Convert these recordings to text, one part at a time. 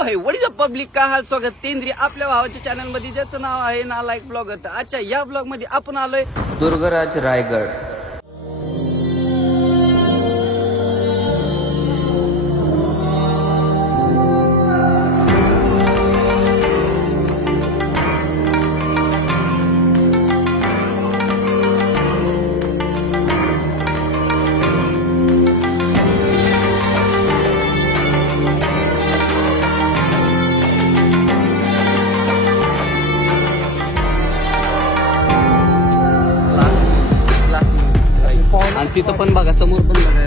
So हे what is a public, काय हाल, स्वागत तेंद्री आपल्या भावाच्या चॅनल मध्ये, ज्याचं नाव आहे नालायक ब्लॉगर. तर आजच्या या ब्लॉग मध्ये आपण आलोय दुर्गराज रायगड. आणि तिथं पण बघा, समोर पण बघा.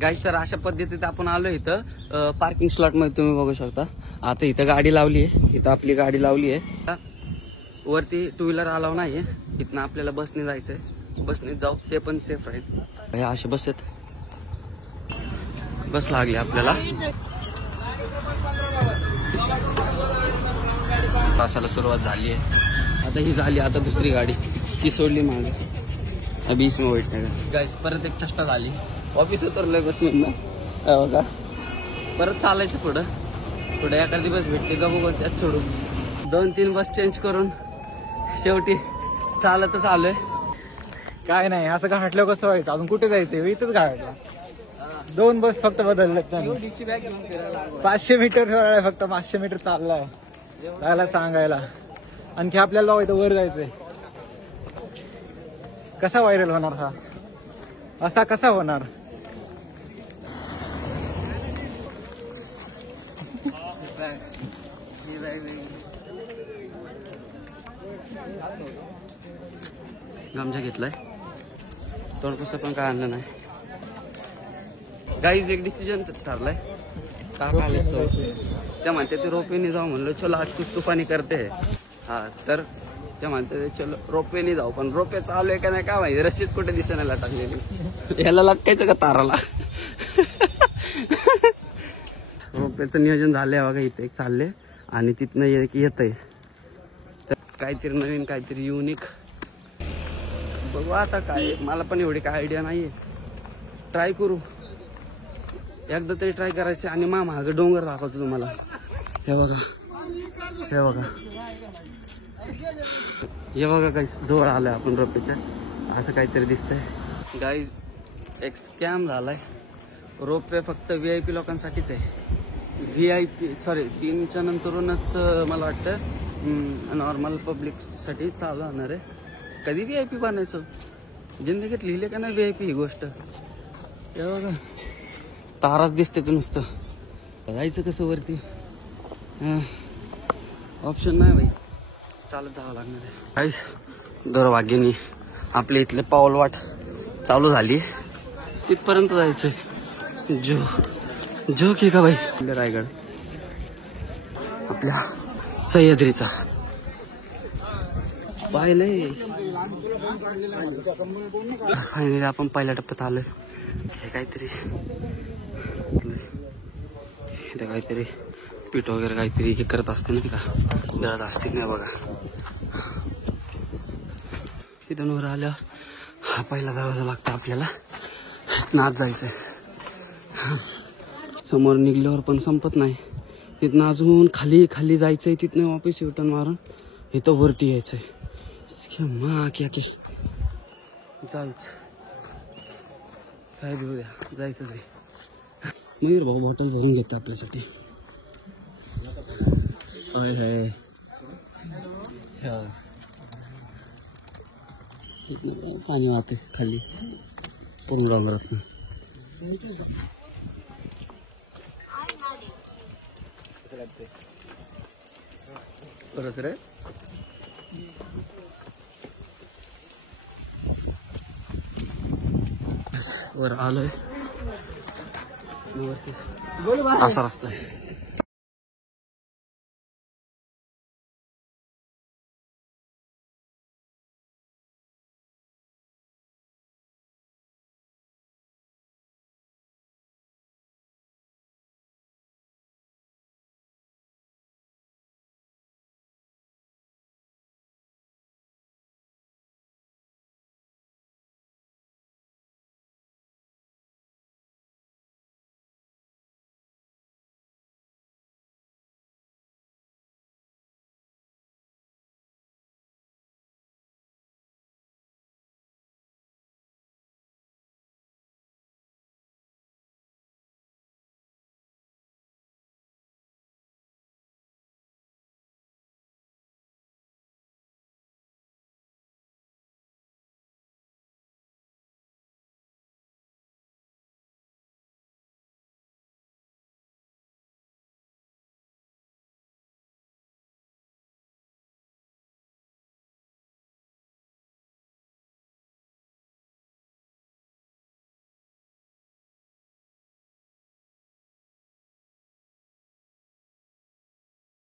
गाईस, तर अशा पद्धतीत आपण आलो इथं पार्किंग स्लॉट मध्ये. तुम्ही बघू शकता आता इथं गाडी लावली आहे. इथं आपली गाडी लावली आहे. वरती टू व्हीलर अलाव नाहीये. इथनं आपल्याला बसने जायचंय. बसने जाऊ, ते पण सेफ राहील. हे असे बस आहेत. बस लागली आपल्याला. बसायला सुरुवात झाली आहे. आता ही झाली, आता दुसरी गाडी ती सोडली मागे. अभी इसमें वेट नाही. गाईस, परत एक चष्टा झाली. ऑफिस उतरलोय बस मधनं. बघा, परत चालायचं पुढं. पुढे एखादी बस भेटते का बघू, त्यात सोडून 2-3 बस चेंज करून शेवटी चालतच आलोय. काय नाही, असं घाटलं कसं व्हायचं? अजून कुठे जायचंय? इथंच घाटलं. 2 बस फक्त बदलल्यात. 500 मीटर फक्त 500 मीटर चाललाय त्याला सांगायला. आणखी आपल्याला वर जायचंय. कसा व्हायरल होणार हा? असा कसा होणार? गमजा घेतलाय, तोंड पुसं पण काय आणलं नाही. गाईज, एक डिसिजन ठरलाय. काका आले, त्या म्हणते ते रोपवेने जाऊ. म्हणलं चलो आज कुछ तुफानी करते. हा, तर त्या म्हणते चलो रोपवेने जाऊ. पण रोपवे चालू आहे का नाही काय माहिती. रस्सीच कुठे दिसायला टाकलेली. याला लटकायचं का ताराला? रोपवेचं नियोजन झालंय बघा. इथे एक चालले आणि तिथनं येतंय. तर काहीतरी नवीन, काहीतरी युनिक बघू आता. काय, मला पण एवढी काय आयडिया नाहीये. ट्राय करू, एकदा तरी ट्राय करायचे. आणि मागे डोंगर दाखवतो तुम्हाला. हे बघा, हे बघा, हे बघा. काही जवळ आलोय आपण रोपेच्या. असं काहीतरी दिसतंय. गाईज, एक स्कॅम झालाय. रोपवे फक्त VIP लोकांसाठीच आहे. VIP सॉरी 3च्या नंतरूनच मला वाटतं नॉर्मल पब्लिक साठी चालू होणार आहे. कधी VIP बनायचं? जिंदगीत लिहिले का नाही VIP ही गोष्ट. हे बघा, ताराच दिसते तर नुसतं. जायचं कसं वरती? ऑप्शन नाही भाई, चालत जावं लागणार आहे. काहीच दुर्भाग्याने आपल्या इथले पाऊलवाट चालू झाली. तिथपर्यंत जायचंय. जो की का भाई, रायगड आपल्या सह्याद्रीचा पाहिलंय. फायनली आपण पहिल्या टप्प्यात आलोय. हे काहीतरी इथं काहीतरी पीठ वगैरे काहीतरी हे करत असते नाही का, दळत असते नाही बघा. तिथून वर आल्यावर हा पहिला दरवाजा लागतो आपल्याला. इथनं आत जायचंय. समोर निघल्यावर पण संपत नाही. तिथनं अजून खाली खाली जायचंय. तिथनं वापस युटर्न मारून इथं वरती यायचंय. जायचं काय घेऊ द्या, जायचंच आहे. मयूर भाऊ बॉटल भरून घेते आपल्यासाठी. पाणी वाहते खाली पूर्ण डोंगरात. खरंच रे. वर आलोय. असा रस्ता आहे.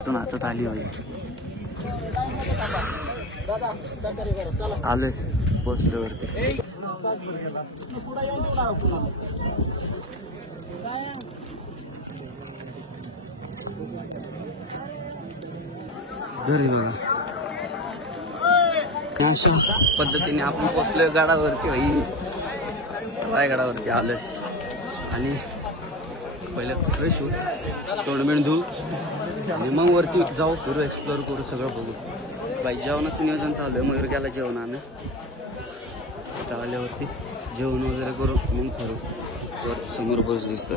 हातात आली होई. आलोय पोचल्यावरती. घरी बघा अशा पद्धतीने आपण पोचलोय गडावरती भाई. रायगडावरती आलोय आणि पहिले फ्रेश होऊ, तोंडमेंड धुऊ आणि मग वरती जाऊ, फिरू, एक्सप्लोर करू, सगळं बघू. बाई जेवणाचं नियोजन चालू आहे. मयूर गेला जेवण आणा. आता आल्यावरती जेवण वगैरे करू मग फिरू. वरती समोर बस दिसतं.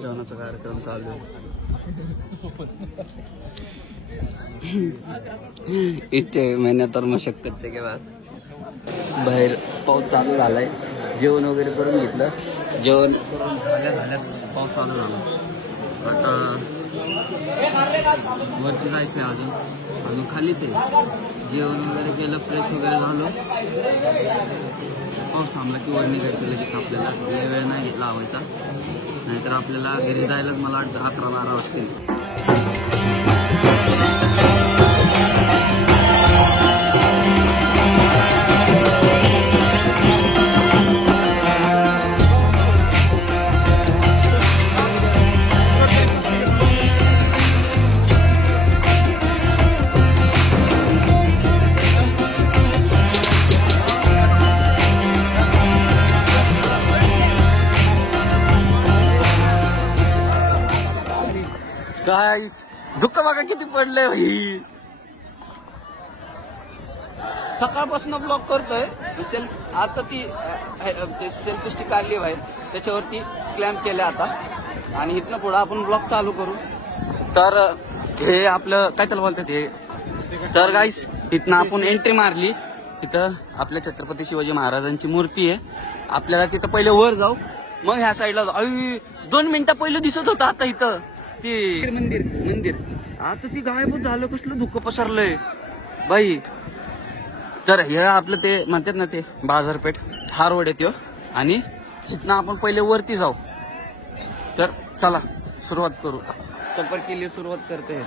जेवणाचा कार्यक्रम चालू आहे. इतके महिन्यात तर मशक्कत ते केव्हा बाहेर पाऊस चालू झालाय. जेवण वगैरे करून घेतलं. जेवण करून झाल्याच पाऊस चालू झाला. आता वरती जायचं आहे. अजून खालीच आहे. जेवण वगैरे केलं, फ्रेश वगैरे झालो. पाऊस थांबला की वर निघायचं लगेच. आपल्याला वेळ नाही लावायचा, नाहीतर आपल्याला घरी जायलाच मला वाटतं 11-12 वाजतील. गाईस दुःख बघा किती पडलंय भाई. सकाळपासून ब्लॉग करतोय. आता ती सेल्फी स्टिक काढली बाहेर, त्याच्यावरती क्लॅम्प केल्या आता. आणि इथनं पुढं आपण ब्लॉग चालू करू. तर हे आपलं काय त्याला बोलतात हे. तर गाईस इथनं आपण एंट्री मारली. तिथं आपल्या छत्रपती शिवाजी महाराजांची मूर्ती आहे. आपल्याला तिथं पहिले वर जाऊ, मग ह्या साईडला जाऊ. 2 मिनिटं पहिलं दिसत होतं आता इथं ते मंदिर. आता ती गायबच झालं. कसलं धुकं पसरलंय बाई. तर हे आपलं ते म्हणतात ना ते बाजारपेठ हा रोड येतो. आणि इथनं आपण पहिले वरती जाऊ. तर चला सुरुवात करू. सफर केली सुरुवात करते.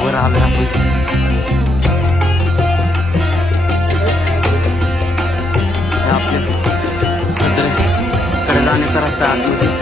वर आलोय आपण. आपल्या सदर कडे जाण्याचा रस्ता आतमध्ये.